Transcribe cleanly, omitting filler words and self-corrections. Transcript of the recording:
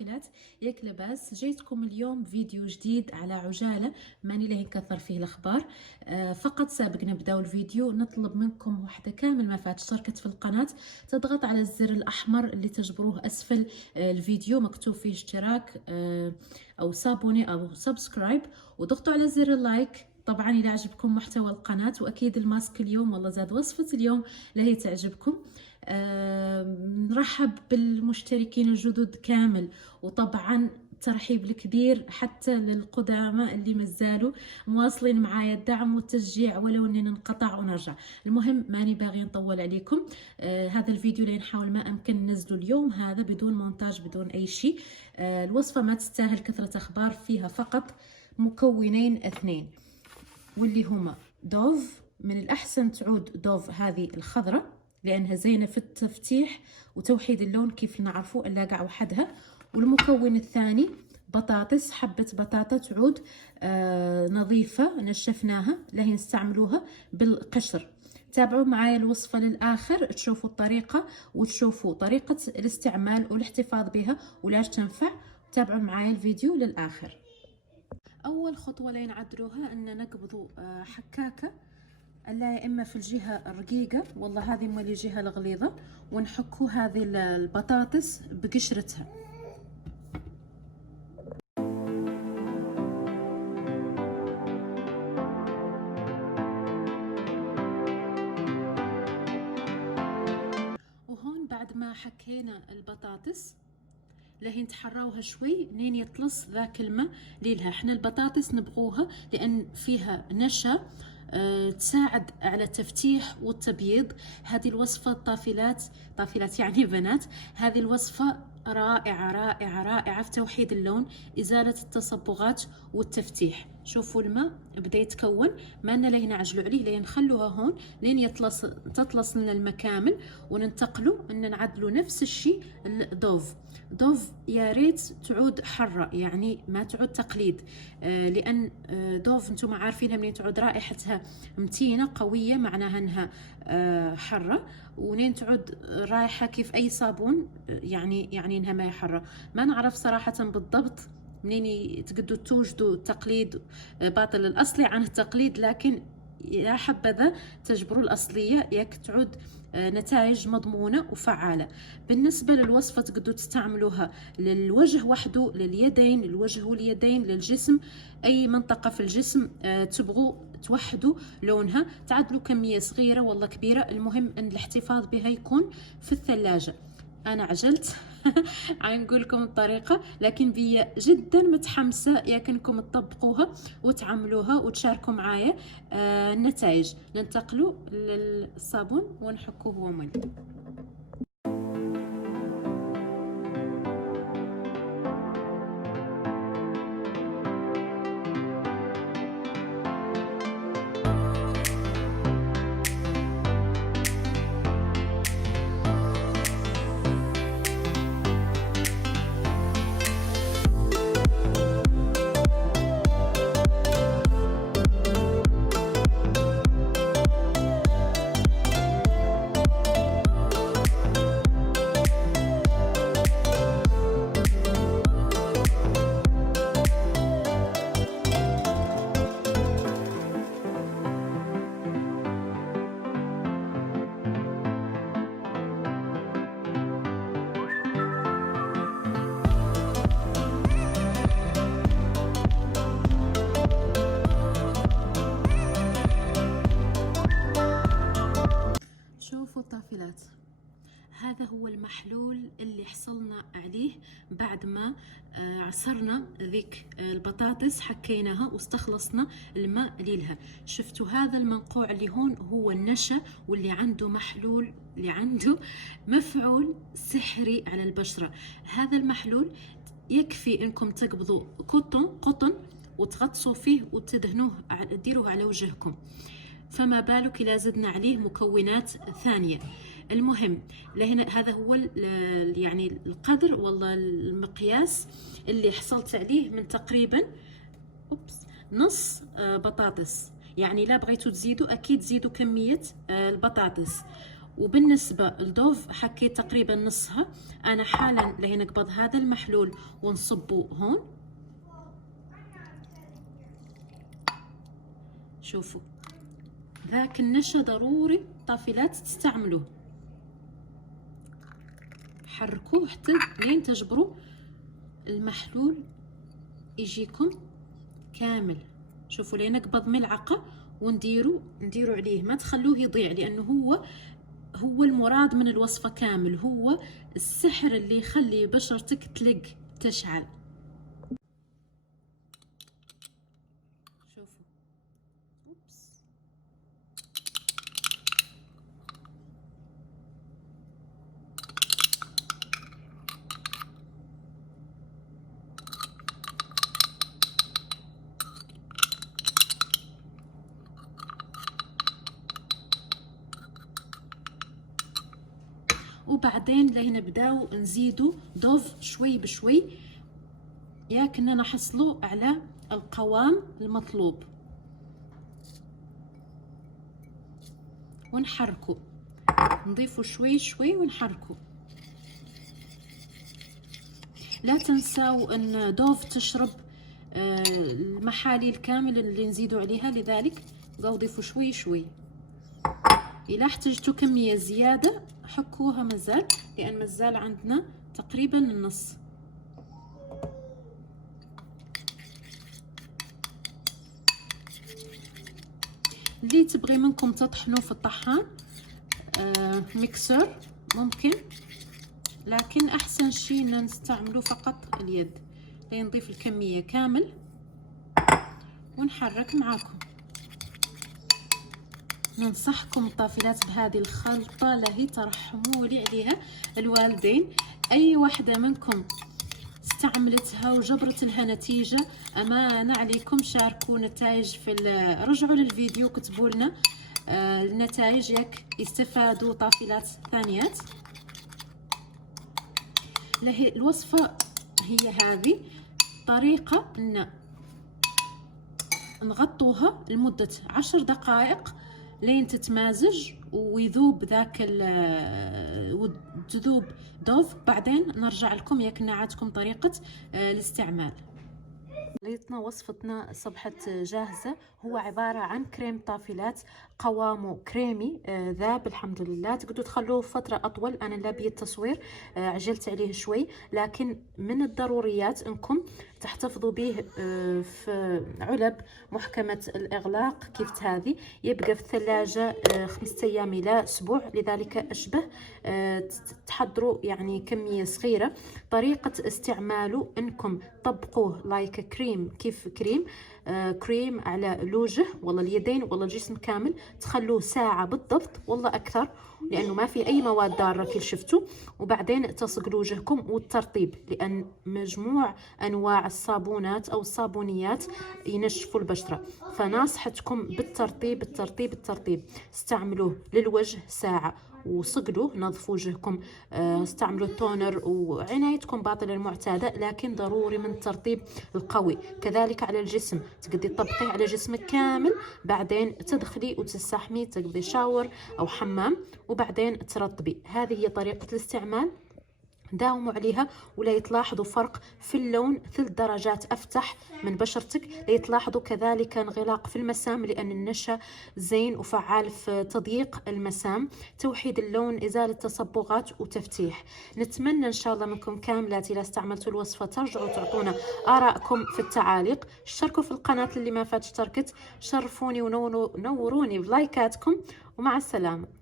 طافلات ياك لاباس. جيتكم اليوم فيديو جديد على عجالة، ماني له نكثر فيه الاخبار. فقط سابق نبداو الفيديو نطلب منكم وحده كامل ما فات اشتركت في القناة تضغط على الزر الاحمر اللي تجبروه اسفل الفيديو مكتوب فيه اشتراك او سابوني او سبسكرايب، وضغطوا على زر اللايك. طبعا اذا عجبكم محتوى القناة واكيد الماسك اليوم والله زاد وصفة اليوم لهي تعجبكم. نرحب بالمشتركين الجدد كامل، وطبعا ترحيب الكبير حتى للقدامى اللي مازالوا مواصلين معايا الدعم والتشجيع ولو اننا ننقطع ونرجع. المهم ماني باغي نطول عليكم. هذا الفيديو اللي نحاول ما امكن ننزله اليوم هذا بدون مونتاج بدون اي شيء. الوصفة ما تستاهل كثرة اخبار، فيها فقط مكونين اثنين واللي هما دوف. من الاحسن تعود دوف هذه الخضراء لانها زينه في التفتيح وتوحيد اللون كيف نعرفوا اللاقع وحدها. والمكون الثاني بطاطس، حبه بطاطا تعود نظيفه نشفناها لهي نستعملوها بالقشر. تابعوا معايا الوصفه للاخر تشوفوا الطريقه وتشوفوا طريقه الاستعمال والاحتفاظ بها ولاش تنفع. تابعوا معايا الفيديو للاخر. اول خطوه لين نعدلوها ان نقبضوا حكاكه، لا يا اما في الجهه الرقيقه والله هذه مال الجهه الغليظه، ونحكوا هذه البطاطس بقشرتها. وهون بعد ما حكينا البطاطس لهين تحروها شوي لين يطلص ذاك الماء ليلها. احنا البطاطس نبغوها لان فيها نشا تساعد على التفتيح والتبييض. هذه الوصفة طافلات يعني بنات، هذه الوصفة رائعة رائعة رائعة في توحيد اللون، إزالة التصبغات والتفتيح. شوفوا الماء بدأ يتكون، ما لنا لين نعجلوا عليه لين نخلوها هون لين تطلص لنا الماء كامل، وننتقلوا ان نعدلوا نفس الشيء الدوف. دوف يا ريت تعود حرة يعني ما تعود تقليد، لأن دوف انتم عارفين منين تعود رائحتها متينة قوية معناها انها حرة، ونين تعود رايحة كيف أي صابون يعني انها ما هي حرة. ما نعرف صراحة بالضبط منين تقدروا توجدوا التقليد باطل الأصلي عن التقليد، لكن يا حبذا تجبروا الأصلية ياك تعود نتائج مضمونة وفعالة. بالنسبة للوصفة تقدروا تستعملوها للوجه وحده، لليدين، للوجه واليدين، للجسم، أي منطقة في الجسم تبغوا توحدوا لونها. تعدلوا كمية صغيرة والله كبيرة، المهم أن الاحتفاظ بها يكون في الثلاجة. أنا عجلت نقول لكم الطريقة، لكن بي جدا متحمسة ياكنكم تطبقوها وتعملوها وتشاركوا معايا النتائج. ننتقلوا للصابون ونحكوه هو من الطافلات. هذا هو المحلول اللي حصلنا عليه بعد ما عصرنا ذيك البطاطس حكيناها واستخلصنا الماء ليلها. شفتوا هذا المنقوع اللي هون هو النشا، واللي عنده محلول اللي عنده مفعول سحري على البشرة. هذا المحلول يكفي انكم تقبضوا قطن وتغطسوا فيه وتدهنوه تديروه على وجهكم، فما بالك إذا زدنا عليه مكونات ثانية. المهم لهنا هذا هو يعني القدر والله المقياس اللي حصلت عليه من تقريبا نص بطاطس. يعني لا بغيتوا تزيدوا اكيد زيدوا كمية البطاطس. وبالنسبة للدوف حكيت تقريبا نصها. أنا حالا لهي نقبض هذا المحلول ونصبه هون. شوفوا ذاك النشا ضروري طافلات تستعملوه، حركوه حتى لين تجبروا المحلول يجيكم كامل. شوفوا لين نقبض ملعقة ونديروا عليه، ما تخلوه يضيع، لأنه هو المراد من الوصفة كامل، هو السحر اللي يخلي بشرتك تلق تشعل. شوفوا أوبس. وبعدين لهنا نبداو نزيدو دوف شوي بشوي، ياك اننا نحصلو على القوام المطلوب، ونحركو، نضيفو شوي شوي ونحركو. لا تنساو ان دوف تشرب المحاليل كامل اللي نزيدو عليها، لذلك بقاو ضيفوا شوي شوي. إذا احتجتوا كمية زيادة حكوها مازال، لأن مازال عندنا تقريبا النص. اللي تبغي منكم تطحنوا في الطحان ميكسر ممكن، لكن أحسن شي إن نستعملوا فقط اليد. لنضيف الكمية كامل ونحرك معاكم. ننصحكم الطافلات بهذه الخلطة، لهي ترحموا لي عليها الوالدين. أي واحدة منكم استعملتها وجبرت لها نتيجة، أمانة عليكم شاركوا نتائج رجعوا للفيديو كتبوا لنا النتائج، ياك يستفادوا طافلات ثانيات. لهي الوصفة هي هذه طريقة ان نغطوها لمدة 10 دقائق لين تتمازج ويذوب وتذوب دوف. بعدين نرجع لكم ياك نعاتكم طريقة الاستعمال. خليطنا وصفتنا صبحت جاهزة. هو عبارة عن كريم طافلات قوامه كريمي ذاب الحمد لله. تقدروا تخلوه فترة أطول، أنا لا بي التصوير عجلت عليه شوي، لكن من الضروريات أنكم تحتفظوا به في علب محكمة الإغلاق كيف هذه، يبقى في الثلاجة 5 أيام إلى أسبوع، لذلك أشبه تحضروا يعني كمية صغيرة. طريقة استعماله أنكم طبقوه لايك كريم، كيف كريم كريم على الوجه والله اليدين والله الجسم كامل، تخلوه ساعة بالضبط والله أكثر، لأنه ما في أي مواد ضارة كي شفتوا. وبعدين تصقلوا وجهكم. والترطيب، لأن مجموع أنواع الصابونات أو الصابونيات ينشفوا البشرة، فناصحتكم بالترطيب الترطيب الترطيب. استعملوه للوجه ساعة وصقلوا، نظفوا وجهكم، استعملوا التونر وعنايتكم باطلة المعتادة، لكن ضروري من الترطيب القوي. كذلك على الجسم، تقدري تطبقيه على جسمك كامل، بعدين تدخلي وتستحمي، تقضي شاور أو حمام وبعدين ترطبي. هذه هي طريقة الاستعمال، داوموا عليها ولا يتلاحظوا فرق في اللون 3 درجات أفتح من بشرتك. ليتلاحظوا كذلك انغلاق في المسام، لأن النشا زين وفعال في تضييق المسام، توحيد اللون، إزالة تصبغات وتفتيح. نتمنى إن شاء الله منكم كاملات إذا استعملتوا الوصفة ترجعوا تعطونا آراءكم في التعاليق. اشتركوا في القناة اللي ما فات اشتركت، شرفوني ونوروني بلايكاتكم، ومع السلامة.